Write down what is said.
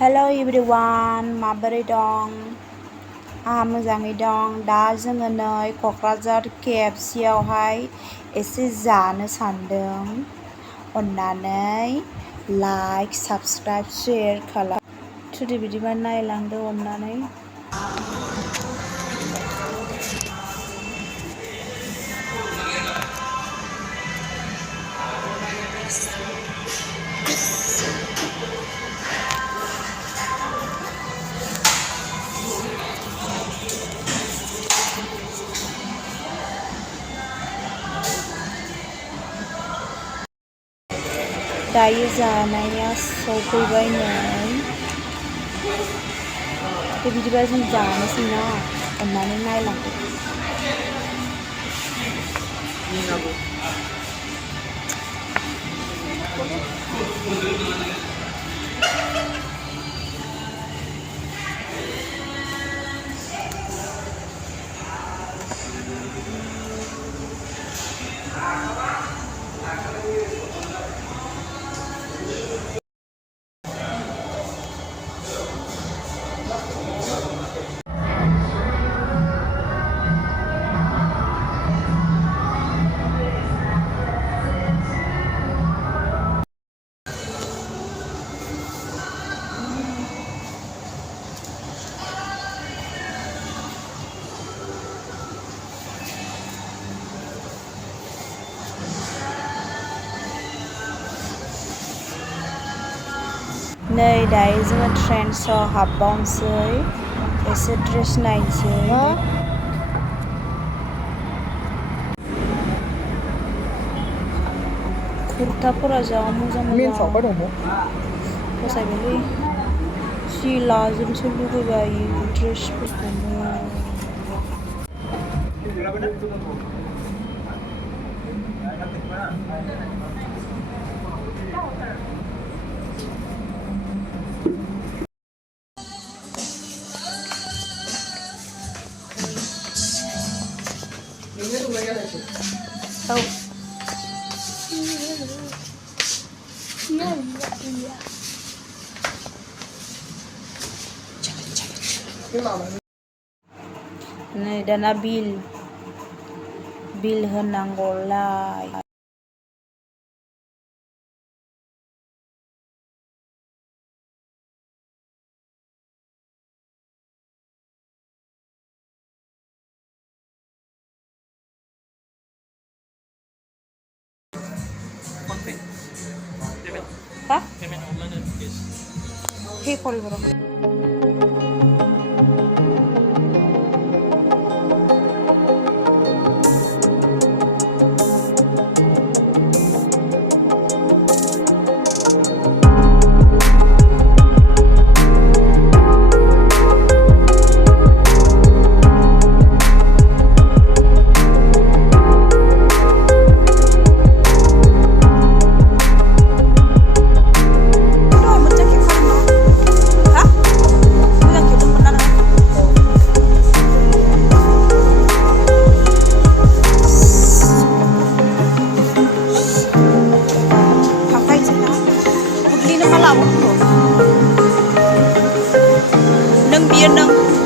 Hello everyone, माबोरै दं? आंहा मोजाङै दं। दा जोङो नै क'क्राझार KFC आवहाय एसे जानो सानदों। अन्नानै लाइक, साबस्क्राइब, शेयार खालाम। थुदि बिदिबा नायलांदो अन्नानै। दायो जानाया सफैबाय नै। बिदिबा जों जानोसै ना, अन्नानै नायलांदो। नै दायो जोङो ट्रेन्ड्सआव हाबबावनोसै, एसे ड्रेस नायनोसै। कुर्ताफोरा जा मोजां फसायबायलै। जि लाजोबनोसो लुगैबाय ड्रेसफोरखौनो। नै दाना बिल होनांगौलाय। Pay करिব nâng bia nâng